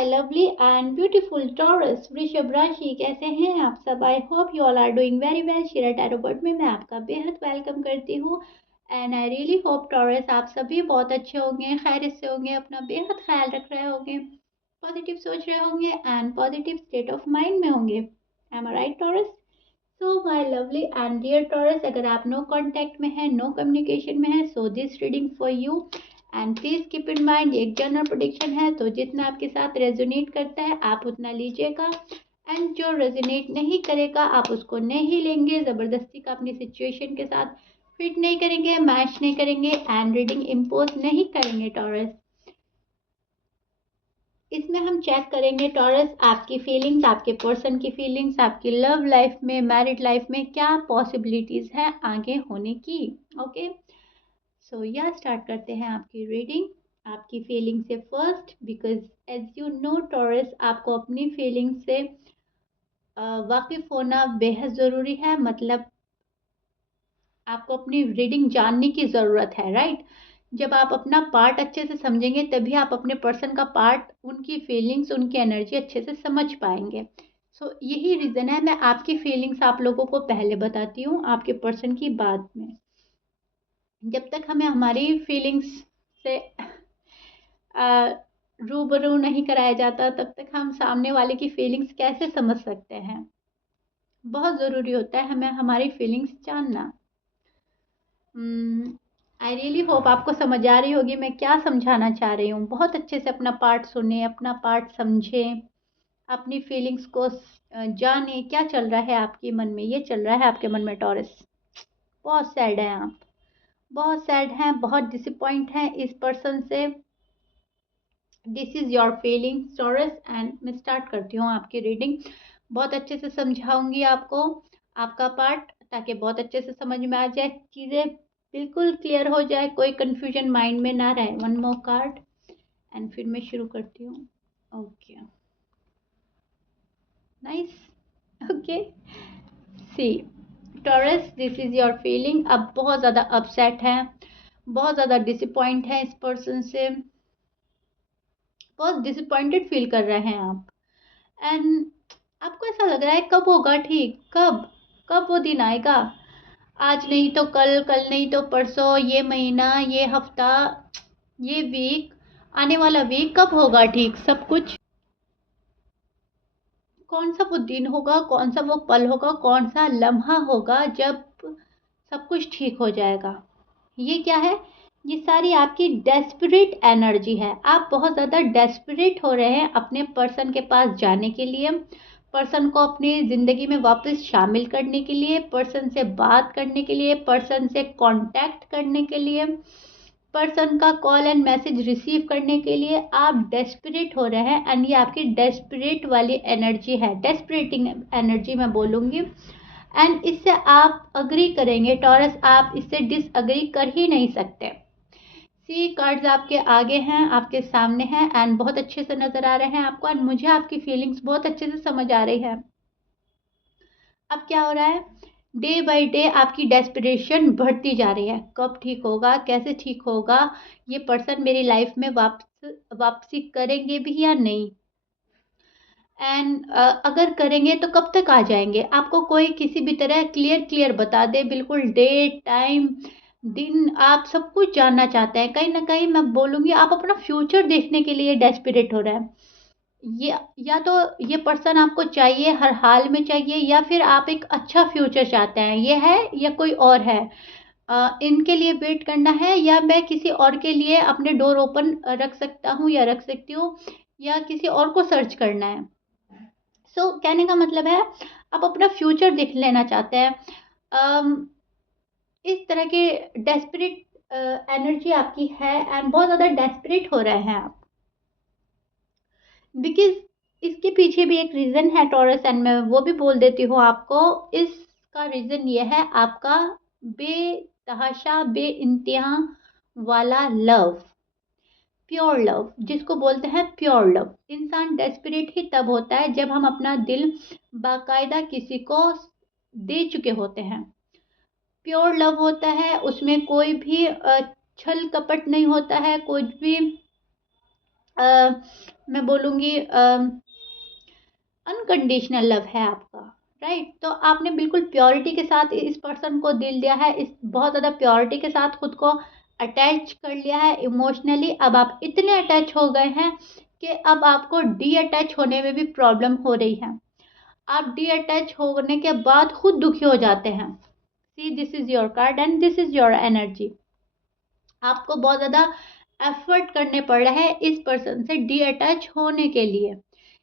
My lovely and beautiful Taurus वृषभ राशि, कैसे हैं आप सब? I hope you all are doing very well. Shira tarot bird में मैं आपका बेहद वेलकम करती हूँ and I really hope Taurus आप सभी बहुत अच्छे होंगे, खैरियत से होंगे, अपना बेहद ख्याल रख रहे होंगे, पॉजिटिव सोच रहे होंगे and positive state of mind में होंगे। Am I right Taurus? So my lovely and dear Taurus, अगर आप नो कांटेक्ट में है, नो कम्युनिकेशन में है, so this reading for you and please keep in mind ये एक जनरल प्रोडिक्शन है, तो जितना आपके साथ रेजोनेट करता है आप उतना लीजिएगा एंड जो रेजोनेट नहीं करेगा आप उसको नहीं लेंगे, ज़बरदस्ती का अपनी सिचुएशन के साथ फिट नहीं करेंगे, मैच नहीं करेंगे एंड रीडिंग इम्पोज नहीं करेंगे टॉरस। इसमें हम चेक करेंगे टॉरस आपकी फीलिंग्स, आपके पर्सन की फीलिंग्स, आपकी लव लाइफ में, मैरिड लाइफ में क्या पॉसिबिलिटीज़ हैं आगे होने की। ओके, सो या स्टार्ट करते हैं आपकी रीडिंग आपकी फीलिंग से first, because as you know Taurus आपको अपनी फीलिंग से वाकिफ होना बेहद ज़रूरी है। मतलब आपको अपनी रीडिंग जानने की ज़रूरत है, राइट? जब आप अपना पार्ट अच्छे से समझेंगे तभी आप अपने पर्सन का पार्ट, उनकी फीलिंग्स, उनकी एनर्जी अच्छे से समझ पाएंगे। सो यही रीज़न है मैं आपकी फीलिंग्स आप लोगों को पहले बताती हूँ, आपके पर्सन की बाद में। जब तक हमें हमारी फीलिंग्स से रूबरू नहीं कराया जाता तब तक हम सामने वाले की फीलिंग्स कैसे समझ सकते हैं। बहुत ज़रूरी होता है हमें हमारी फीलिंग्स जानना। आई रियली होप आपको समझ आ रही होगी मैं क्या समझाना चाह रही हूँ। बहुत अच्छे से अपना पार्ट सुने, अपना पार्ट समझें, अपनी फीलिंग्स को जाने क्या चल रहा है आपके मन में। ये चल रहा है आपके मन में टॉरस, बहुत सैड हैं आप, बहुत सैड हैं, बहुत डिसअपॉइंट हैं इस पर्सन से। This is your feeling Taurus and मैं स्टार्ट करती हूँ आपकी रीडिंग। बहुत अच्छे से समझाऊंगी आपको आपका पार्ट, ताकि बहुत अच्छे से समझ में आ जाए, चीज़ें बिल्कुल क्लियर हो जाए, कोई कंफ्यूजन माइंड में ना रहे। वन मोर कार्ड एंड फिर मैं शुरू करती हूँ। Okay, nice. Okay, see Taurus, this is your feeling. अब बहुत ज़्यादा अपसेट हैं, बहुत ज़्यादा डिसअपॉइंट हैं इस पर्सन से, बहुत डिसअपॉइंटेड फील कर रहे हैं आप एंड आपको ऐसा लग रहा है कब होगा ठीक, कब कब वो दिन आएगा। आज नहीं तो कल, कल नहीं तो परसों, ये महीना, ये हफ्ता, ये वीक, आने वाला वीक कब होगा ठीक सब कुछ। कौन सा वो दिन होगा, कौन सा वो पल होगा, कौन सा लम्हा होगा जब सब कुछ ठीक हो जाएगा। ये क्या है? ये सारी आपकी डेस्परेट एनर्जी है। आप बहुत ज़्यादा डेस्परेट हो रहे हैं अपने पर्सन के पास जाने के लिए, पर्सन को अपनी ज़िंदगी में वापस शामिल करने के लिए, पर्सन से बात करने के लिए, पर्सन से कांटेक्ट करने के लिए, पर्सन का कॉल एंड मैसेज रिसीव करने के लिए आप डेस्परेट हो रहे हैं एंड ये आपकी डेस्परेट वाली एनर्जी है, डेस्परेटिंग एनर्जी मैं बोलूँगी एंड इससे आप अग्री करेंगे टॉरस, आप इससे डिसअग्री कर ही नहीं सकते। सी कार्ड्स आपके आगे हैं, आपके सामने हैं एंड बहुत अच्छे से नज़र आ रहे हैं आपको एंड मुझे आपकी फीलिंग्स बहुत अच्छे से समझ आ रही है। अब क्या हो रहा है, डे बाय डे आपकी डेस्परेशन बढ़ती जा रही है। कब ठीक होगा, कैसे ठीक होगा, ये पर्सन मेरी लाइफ में वापसी करेंगे भी या नहीं एंड अगर करेंगे तो कब तक आ जाएंगे। आपको कोई किसी भी तरह क्लियर क्लियर बता दे, बिल्कुल डेट, टाइम, दिन, आप सब कुछ जानना चाहते हैं। कहीं ना कहीं मैं बोलूँगी आप अपना फ्यूचर देखने के लिए डेस्परेट हो रहे हैं। ये या तो ये पर्सन आपको चाहिए, हर हाल में चाहिए, या फिर आप एक अच्छा फ्यूचर चाहते हैं, ये है या कोई और है। इनके लिए वेट करना है या मैं किसी और के लिए अपने डोर ओपन रख सकता हूँ या रख सकती हूँ, या किसी और को सर्च करना है। सो कहने का मतलब है आप अपना फ्यूचर देख लेना चाहते हैं। इस तरह के डेस्परेट एनर्जी आपकी है एंड बहुत ज़्यादा डेस्परेट हो रहे हैं आप, बिकॉज इसके पीछे भी एक रीज़न है टॉरस एंड मैं वो भी बोल देती हूँ आपको। इसका रीज़न ये है आपका बेतहाशा, बेइंतहा वाला लव, प्योर लव, जिसको बोलते हैं प्योर लव। इंसान डेस्परेट ही तब होता है जब हम अपना दिल बाकायदा किसी को दे चुके होते हैं। प्योर लव होता है, उसमें कोई भी छल कपट नहीं होता है, कोई भी मैं बोलूँगी अनकंडीशनल लव है आपका, राइट। तो आपने बिल्कुल प्योरिटी के साथ इस पर्सन को दिल दिया है, इस बहुत ज़्यादा प्योरिटी के साथ खुद को अटैच कर लिया है इमोशनली। अब आप इतने अटैच हो गए हैं कि अब आपको डी अटैच होने में भी प्रॉब्लम हो रही है। आप डी अटैच होने के बाद खुद दुखी हो जाते हैं। See, this is your card and this is your energy. आपको बहुत ज़्यादा एफर्ट करने पड़ रहे हैं इस पर्सन से डी अटैच होने के लिए।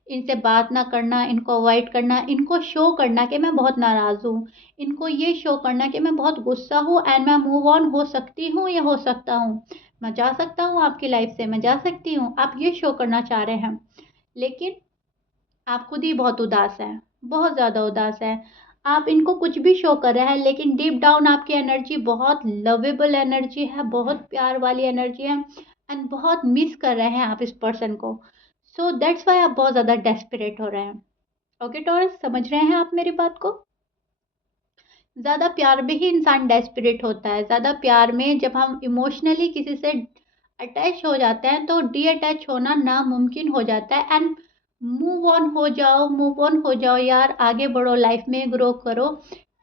इनसे बात ना करना, इनको अवॉइड करना, इनको शो करना कि मैं बहुत नाराज़ हूँ, इनको ये शो करना कि मैं बहुत गुस्सा हूँ एंड मैं मूव ऑन हो सकती हूँ या हो सकता हूँ, मैं जा सकता हूँ आपकी लाइफ से, मैं जा सकती हूँ। आप ये शो करना चाह रहे हैं, लेकिन आप खुद ही बहुत उदास हैं, बहुत ज़्यादा उदास हैं। आप इनको कुछ भी शो कर रहे हैं, लेकिन डीप डाउन आपकी एनर्जी बहुत लवेबल एनर्जी है, बहुत प्यार वाली एनर्जी है एंड बहुत मिस कर रहे हैं आप इस पर्सन को। सो दैट्स वाई आप बहुत ज़्यादा डेस्परेट हो रहे हैं। ओके टॉरस, समझ रहे हैं आप मेरी बात को? ज़्यादा प्यार में ही इंसान डेस्परेट होता है। ज़्यादा प्यार में जब हम इमोशनली किसी से अटैच हो जाते हैं तो डी अटैच होना नामुमकिन हो जाता है एंड मूव ऑन हो जाओ, मूव ऑन हो जाओ यार, आगे बढ़ो, लाइफ में ग्रो करो।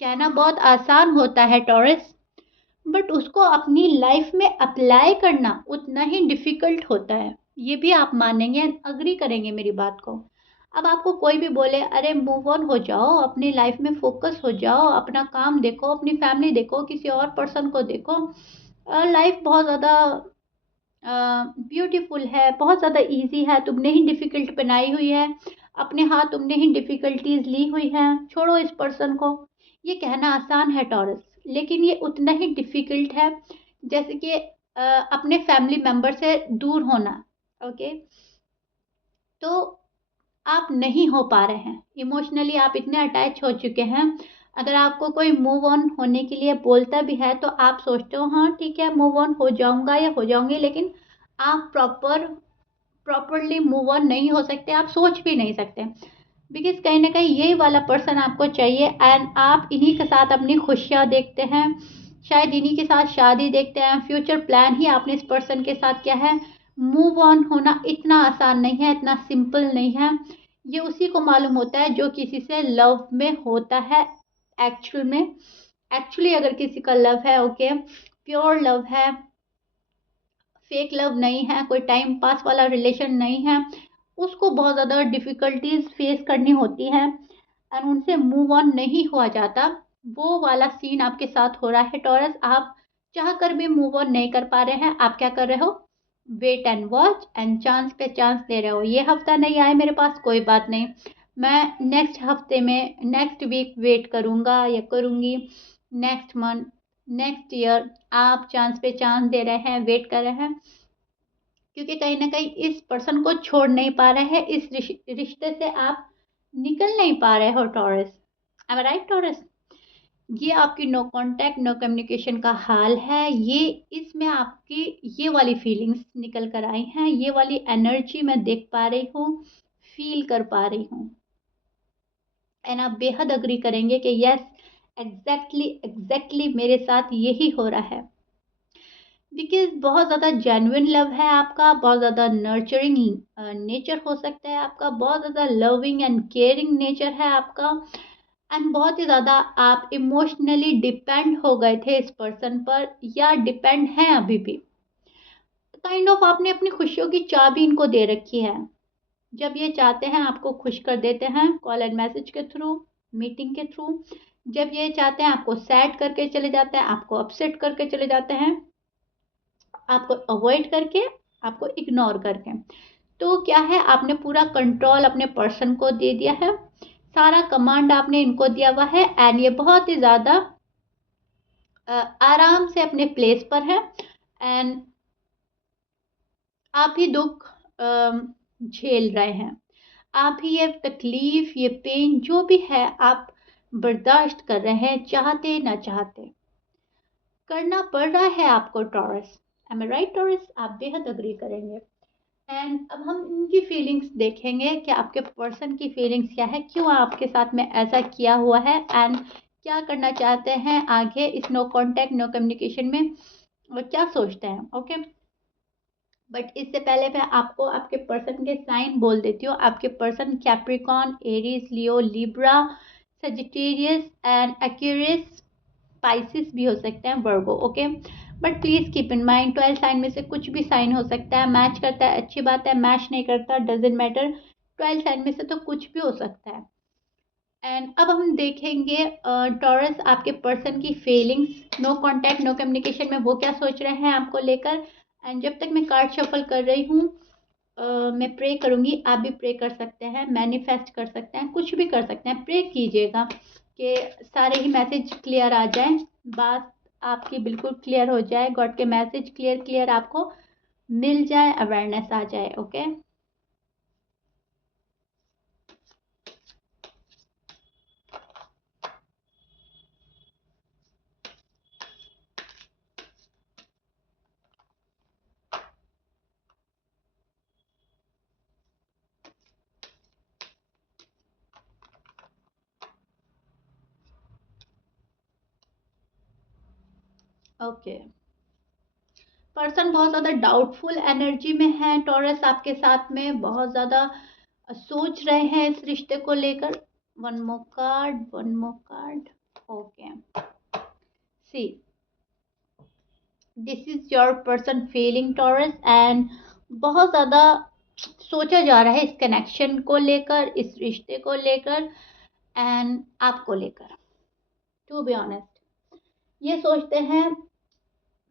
कहना बहुत आसान होता है टॉरस, बट उसको अपनी लाइफ में अप्लाई करना उतना ही डिफ़िकल्ट होता है। ये भी आप मानेंगे एंड अग्री करेंगे मेरी बात को। अब आपको कोई भी बोले अरे मूव ऑन हो जाओ, अपनी लाइफ में फ़ोकस हो जाओ, अपना काम देखो, अपनी फैमिली देखो, किसी और पर्सन को देखो, लाइफ बहुत ज़्यादा ब्यूटीफुल है, बहुत ज़्यादा ईजी है, तुमने ही डिफ़िकल्ट बनाई हुई है, अपने हाथ तुमने ही डिफ़िकल्टीज ली हुई हैं, छोड़ो इस पर्सन को। ये कहना आसान है टॉरस, लेकिन ये उतना ही डिफ़िकल्ट है जैसे कि अपने फैमिली मेम्बर से दूर होना। ओके, तो आप नहीं हो पा रहे हैं इमोशनली, आप इतने अटैच हो चुके हैं। अगर आपको कोई मूव ऑन होने के लिए बोलता भी है तो आप सोचते हो हाँ ठीक है मूव ऑन हो जाऊंगा या हो जाऊंगी, लेकिन आप प्रॉपरली मूव ऑन नहीं हो सकते, आप सोच भी नहीं सकते। बिकॉज कहीं ना कहीं यही वाला पर्सन आपको चाहिए एंड आप इन्हीं के साथ अपनी खुशियाँ देखते हैं, शायद इन्हीं के साथ शादी देखते हैं, फ्यूचर प्लान ही आपने इस पर्सन के साथ किया है। मूव ऑन होना इतना आसान नहीं है, इतना सिंपल नहीं है। ये उसी को मालूम होता है जो किसी से लव में होता है एक्चुअल में। एक्चुअली अगर किसी का लव है, ओके, प्योर लव है, फेक लव नहीं है, कोई टाइम पास वाला रिलेशन नहीं है, उसको बहुत ज़्यादा डिफ़िकल्टीज फेस करनी होती है एंड उनसे मूव ऑन नहीं हुआ जाता। वो वाला सीन आपके साथ हो रहा है टॉरस। आप चाह कर भी मूव ऑन नहीं कर पा रहे हैं। आप क्या कर रहे हो? Wait and watch and chance पे चांस दे रहे हो। ये हफ्ता नहीं आए मेरे पास, कोई बात नहीं, मैं नेक्स्ट हफ्ते में, नेक्स्ट वीक वेट करूँगा या करूँगी, नेक्स्ट मंथ, नेक्स्ट ईयर। आप चांस पे चांस दे रहे हैं, वेट कर रहे हैं, क्योंकि कहीं ना कहीं इस पर्सन को छोड़ नहीं पा रहे हैं, इस रिश्ते से आप निकल नहीं पा रहे हो taurus. M I right taurus? ये आपकी नो कांटेक्ट नो कम्युनिकेशन का हाल है। ये इसमें आपकी ये वाली फीलिंग्स निकल कर आई हैं, ये वाली एनर्जी मैं देख पा रही हूँ, फील कर पा रही हूँ एंड आप बेहद अग्री करेंगे कि यस, एग्जैक्टली एग्जैक्टली मेरे साथ यही हो रहा है। बिकॉज बहुत ज़्यादा जेन्युइन लव है आपका, बहुत ज़्यादा नर्चरिंग नेचर हो सकता है आपका, बहुत ज़्यादा लविंग एंड केयरिंग नेचर है आपका एंड बहुत ही ज़्यादा आप इमोशनली डिपेंड हो गए थे इस पर्सन पर या डिपेंड हैं अभी भी। काइंड ऑफ आपने अपनी खुशियों की चाबी इनको दे रखी है। जब ये चाहते हैं आपको खुश कर देते हैं, कॉल एंड मैसेज के थ्रू, मीटिंग के थ्रू। जब ये चाहते हैं आपको सैड करके चले जाते हैं, आपको अपसेट करके चले जाते हैं, आपको अवॉइड करके, आपको इग्नोर करके। तो क्या है, आपने पूरा कंट्रोल अपने पर्सन को दे दिया है, सारा कमांड आपने इनको दिया हुआ है एंड ये बहुत ही ज़्यादा आराम से अपने प्लेस पर है एंड आप ही दुख झेल रहे हैं। आप ही ये तकलीफ, ये पेन जो भी है आप बर्दाश्त कर रहे हैं, चाहते ना चाहते करना पड़ रहा है आपको taurus. M I right taurus? आप बेहद अग्री करेंगे एंड अब हम इनकी फीलिंग्स देखेंगे कि आपके पर्सन की फीलिंग्स क्या है, क्यों आपके साथ में ऐसा किया हुआ है एंड क्या करना चाहते हैं आगे इस नो कांटेक्ट नो कम्युनिकेशन में, और क्या सोचते हैं। ओके, बट इससे पहले मैं आपको आपके पर्सन के साइन बोल देती हूँ। आपके person Capricorn, Aries, Leo, Libra, Sagittarius and Aquarius, Pisces भी हो सकते हैं, Virgo. Okay, but please keep in mind 12 sign में से कुछ भी साइन हो सकता है। मैच करता है अच्छी बात है, मैच नहीं करता डजेंट मैटर। 12 साइन में से तो कुछ भी हो सकता है। एंड अब हम देखेंगे टॉरस आपके पर्सन की feelings, no contact, no communication में वो क्या सोच रहे हैं आपको लेकर। एंड जब तक मैं कार्ड शफल कर रही हूँ मैं प्रे करूँगी, आप भी प्रे कर सकते हैं, मैनिफेस्ट कर सकते हैं, कुछ भी कर सकते हैं। प्रे कीजिएगा कि सारे ही मैसेज क्लियर आ जाए, बात आपकी बिल्कुल क्लियर हो जाए, गॉड के मैसेज क्लियर क्लियर आपको मिल जाए, अवेयरनेस आ जाए। Okay, okay. पर्सन बहुत ज़्यादा डाउटफुल एनर्जी में है, टॉरस आपके साथ में बहुत ज़्यादा सोच रहे हैं इस रिश्ते को लेकर। One more card, one more card. Okay, see, this is your person feeling Taurus, and बहुत ज़्यादा सोचा जा रहा है इस कनेक्शन को लेकर, इस रिश्ते को लेकर एंड आपको लेकर। टू बी ऑनेस्ट, ये सोचते हैं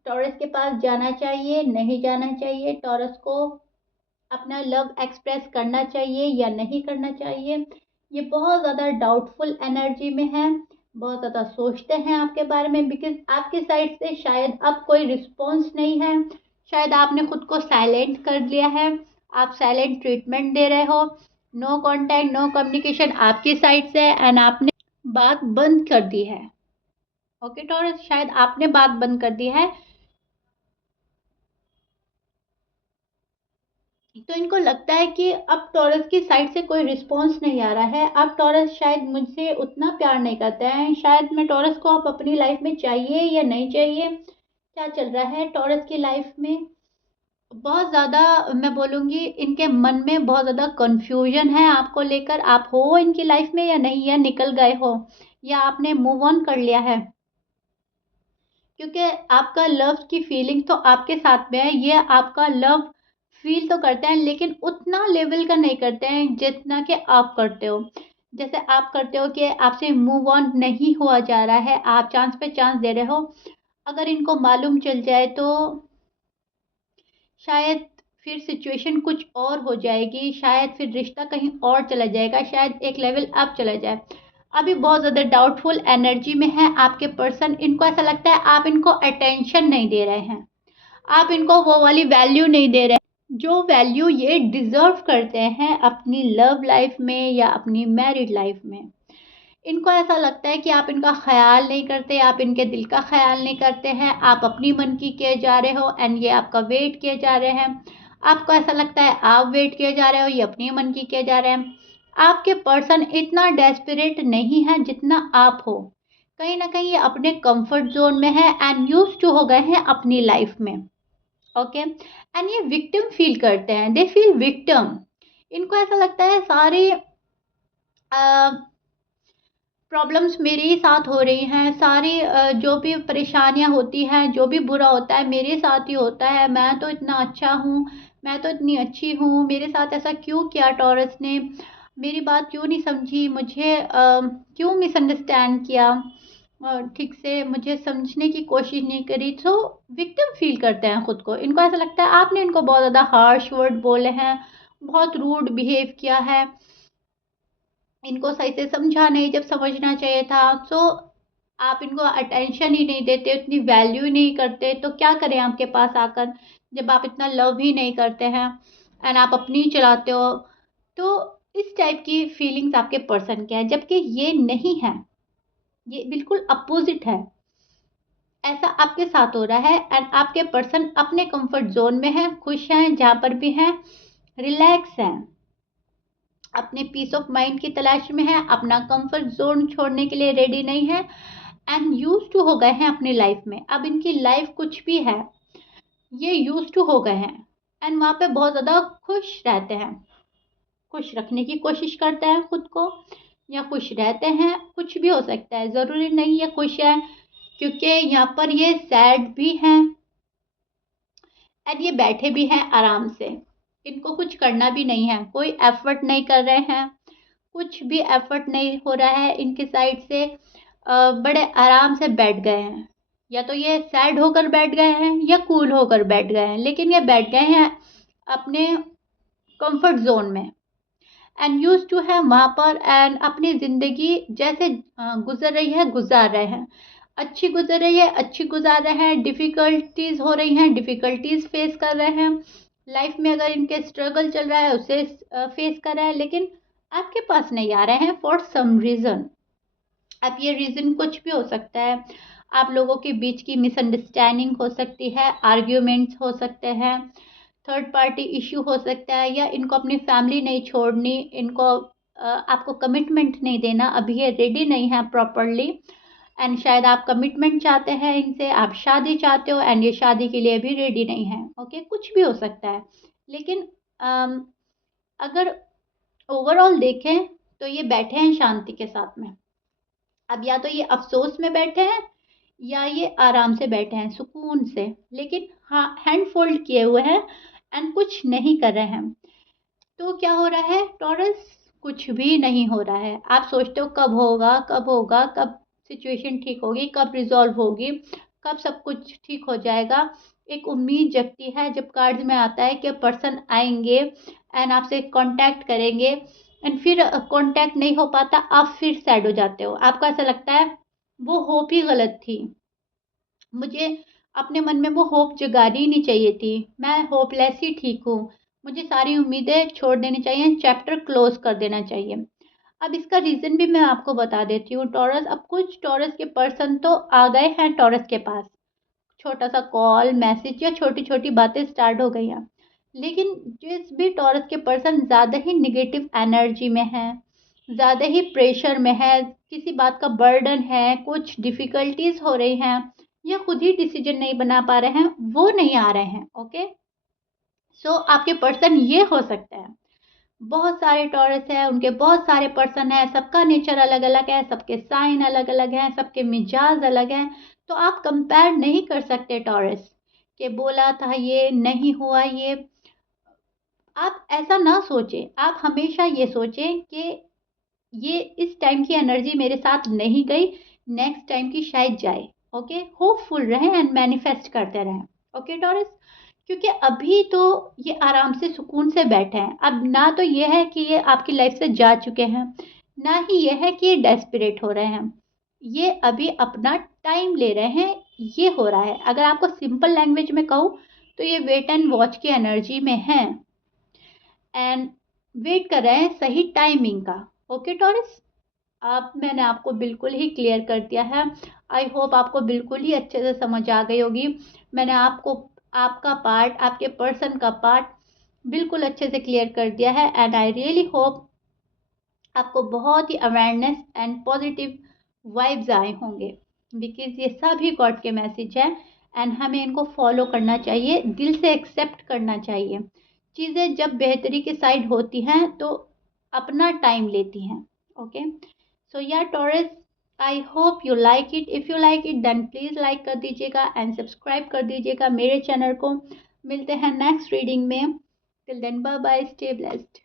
टॉरस के पास जाना चाहिए, नहीं जाना चाहिए, टॉरस को अपना लव एक्सप्रेस करना चाहिए या नहीं करना चाहिए। ये बहुत ज़्यादा डाउटफुल एनर्जी में है, बहुत ज़्यादा सोचते हैं आपके बारे में, बिकॉज आपकी साइड से शायद अब कोई रिस्पॉन्स नहीं है, शायद आपने खुद को साइलेंट कर लिया है, आप साइलेंट ट्रीटमेंट दे रहे हो, नो कांटेक्ट, नो कम्युनिकेशन आपकी साइड से, एंड आपने बात बंद कर दी है। ओके टॉरस, शायद आपने बात बंद कर दी है। तो इनको लगता है कि अब टॉरस की साइड से कोई रिस्पॉन्स नहीं आ रहा है, अब टॉरस शायद मुझसे उतना प्यार नहीं करते हैं, शायद मैं टॉरस को अब अपनी लाइफ में चाहिए या नहीं चाहिए। क्या चल रहा है टॉरस की लाइफ में, बहुत ज़्यादा मैं बोलूँगी इनके मन में बहुत ज़्यादा कन्फ्यूजन है आपको लेकर। आप हो इनकी लाइफ में या नहीं, या निकल गए हो, या आपने मूव ऑन कर लिया है, क्योंकि आपका लव की फीलिंग तो आपके साथ में है, ये आपका लव फील तो करते हैं लेकिन उतना लेवल का नहीं करते हैं जितना कि आप करते हो। जैसे आप करते हो कि आपसे मूव ऑन नहीं हुआ जा रहा है, आप चांस पे चांस दे रहे हो, अगर इनको मालूम चल जाए तो शायद फिर सिचुएशन कुछ और हो जाएगी, शायद फिर रिश्ता कहीं और चला जाएगा, शायद एक लेवल अप चला जाए। अभी बहुत ज़्यादा डाउटफुल एनर्जी में है आपके पर्सन, इनको ऐसा लगता है आप इनको अटेंशन नहीं दे रहे हैं, आप इनको वो वाली वैल्यू नहीं दे रहे हैं जो वैल्यू ये डिजर्व करते हैं अपनी लव लाइफ में या अपनी मैरिड लाइफ में। इनको ऐसा लगता है कि आप इनका ख्याल नहीं करते, आप इनके दिल का ख्याल नहीं करते हैं, आप अपनी मन की किए जा रहे हो एंड ये आपका वेट किए जा रहे हैं। आपको ऐसा लगता है आप वेट किए जा रहे हो, ये अपनी मन की किए जा रहे हैं। आपके पर्सन इतना डेस्परेट नहीं है जितना आप हो, कहीं ना कहीं ये अपने कंफर्ट जोन में है एंड यूज टू हो गए हैं अपनी लाइफ में। ओके, एंड ये विक्टिम फील करते हैं, दे फील विक्टिम। इनको ऐसा लगता है सारी प्रॉब्लम्स मेरे ही साथ हो रही हैं, सारी जो भी परेशानियां होती हैं, जो भी बुरा होता है मेरे साथ ही होता है, मैं तो इतना अच्छा हूँ, मैं तो इतनी अच्छी हूँ, मेरे साथ ऐसा क्यों किया टॉरस ने, मेरी बात क्यों नहीं समझी, मुझे क्यों मिसअंडरस्टैंड किया, ठीक से मुझे समझने की कोशिश नहीं करी। तो विक्टिम फील करते हैं खुद को, इनको ऐसा लगता है आपने इनको बहुत ज़्यादा हार्श वर्ड बोले हैं, बहुत रूड बिहेव किया है, इनको सही से समझा नहीं जब समझना चाहिए था। सो आप इनको अटेंशन ही नहीं देते, इतनी वैल्यू ही नहीं करते, तो क्या करें आपके पास आकर, जब आप इतना लव ही नहीं करते हैं एंड आप अपनी ही चलाते हो। तो इस टाइप की फीलिंग्स आपके पर्सन के हैं, जबकि ये नहीं है, ये बिल्कुल अपोजिट है। ऐसा आपके साथ हो रहा है एंड आपके पर्सन अपने कंफर्ट जोन में है, खुश हैं जहाँ पर भी हैं, रिलैक्स हैं, अपने पीस ऑफ माइंड की तलाश में है, अपना कंफर्ट जोन छोड़ने के लिए रेडी नहीं है एंड यूज टू हो गए हैं अपनी लाइफ में। अब इनकी लाइफ कुछ भी है, ये यूज टू हो गए हैं, एंड वहाँ पे बहुत ज़्यादा खुश रहते हैं, खुश रखने की कोशिश करते हैं खुद को, या खुश रहते हैं, कुछ भी हो सकता है, ज़रूरी नहीं ये खुश है, क्योंकि यहाँ पर ये सैड भी हैं एंड ये बैठे भी हैं आराम से। इनको कुछ करना भी नहीं है, कोई एफर्ट नहीं कर रहे हैं, कुछ भी एफर्ट नहीं हो रहा है इनके साइड से। बड़े आराम से बैठ गए हैं, या तो ये सैड होकर बैठ गए हैं या कूल होकर बैठ गए हैं, लेकिन ये बैठ गए हैं अपने कंफर्ट जोन में एंड यूज टू है वहाँ पर, एंड अपनी ज़िंदगी जैसे गुजर रही है गुजार रहे हैं, अच्छी गुजर रही है अच्छी गुजार रहे हैं, डिफ़िकल्टीज़ हो रही हैं डिफ़िकल्टीज़ फेस कर रहे हैं, लाइफ में अगर इनके स्ट्रगल चल रहा है उसे फेस कर रहे हैं, लेकिन आपके पास नहीं आ रहे हैं फॉर सम रीज़न। अब ये रीज़न कुछ भी हो सकता है, आप लोगों के बीच की मिसअंडरस्टैंडिंग हो सकती है, आर्ग्यूमेंट्स हो सकते हैं, थर्ड पार्टी इश्यू हो सकता है, या इनको अपनी फैमिली नहीं छोड़नी, इनको आपको कमिटमेंट नहीं देना, अभी ये रेडी नहीं है प्रॉपरली, एंड शायद आप कमिटमेंट चाहते हैं इनसे, आप शादी चाहते हो एंड ये शादी के लिए भी रेडी नहीं है। ओके, कुछ भी हो सकता है, लेकिन अगर ओवरऑल देखें तो ये बैठे हैं शांति के साथ में। अब या तो ये अफसोस में बैठे हैं या ये आराम से बैठे हैं सुकून से, लेकिन हाँ हैंड फोल्ड किए हुए हैं एंड कुछ नहीं कर रहे हैं। तो क्या हो रहा है टॉरस, कुछ भी नहीं हो रहा है। आप सोचते हो कब होगा कब होगा, कब सिचुएशन ठीक होगी, कब रिजॉल्व होगी, कब सब कुछ ठीक हो जाएगा। एक उम्मीद जगती है जब कार्ड्स में आता है कि पर्सन आएंगे एंड आपसे कांटेक्ट करेंगे, एंड फिर कांटेक्ट नहीं हो पाता, आप फिर सैड हो जाते हो, आपको ऐसा लगता है वो होप ही गलत थी, मुझे अपने मन में वो होप जगानी नहीं चाहिए थी, मैं होपलेस ही ठीक हूँ, मुझे सारी उम्मीदें छोड़ देनी चाहिए, चैप्टर क्लोज कर देना चाहिए। अब इसका रीज़न भी मैं आपको बता देती हूँ टॉरस। अब कुछ टॉरस के पर्सन तो आ गए हैं टॉरस के पास, छोटा सा कॉल मैसेज या छोटी छोटी बातें स्टार्ट हो गई हैं, लेकिन जिस भी टॉरस के पर्सन ज़्यादा ही निगेटिव एनर्जी में है, ज़्यादा ही प्रेशर में है, किसी बात का बर्डन है, कुछ डिफ़िकल्टीज हो रही हैं, या खुद ही डिसीजन नहीं बना पा रहे हैं, वो नहीं आ रहे हैं। ओके, सो आपके पर्सन ये हो सकता है, बहुत सारे टॉरस हैं, उनके बहुत सारे पर्सन हैं, सबका नेचर अलग अलग है, सबके साइन अलग अलग हैं, सबके मिजाज अलग हैं, तो आप कंपेयर नहीं कर सकते टॉरस कि बोला था ये नहीं हुआ ये। आप ऐसा ना सोचें, आप हमेशा ये सोचें कि ये इस टाइम की एनर्जी मेरे साथ नहीं गई, नेक्स्ट टाइम की शायद जाए। ओके, होपफुल रहें एंड मैनिफेस्ट करते रहें। ओके टॉरस, क्योंकि अभी तो ये आराम से सुकून से बैठे हैं, अब ना तो ये है कि ये आपकी लाइफ से जा चुके हैं, ना ही ये है कि ये डेस्परेट हो रहे हैं, ये अभी अपना टाइम ले रहे हैं, ये हो रहा है। अगर आपको सिंपल लैंग्वेज में कहूँ तो ये वेट एंड वॉच की एनर्जी में है एंड वेट कर रहे हैं सही टाइमिंग का। ओके टॉरस, आप मैंने आपको बिल्कुल ही क्लियर कर दिया है, आई होप आपको बिल्कुल ही अच्छे से समझ आ गई होगी। मैंने आपको आपका पार्ट, आपके पर्सन का पार्ट बिल्कुल अच्छे से क्लियर कर दिया है, एंड आई रियली होप आपको बहुत ही अवेयरनेस एंड पॉजिटिव वाइब्स आए होंगे, बिकॉज ये सभी गॉड के मैसेज हैं एंड हमें इनको फॉलो करना चाहिए, दिल से एक्सेप्ट करना चाहिए। चीज़ें जब बेहतरी के साइड होती हैं तो अपना टाइम लेती हैं। Okay, so yeah Taurus, I hope you like it, if you like it then please like कर दीजिएगा एंड सब्सक्राइब कर दीजिएगा मेरे चैनल को। मिलते हैं नेक्स्ट रीडिंग में, till then bye bye, stay blessed.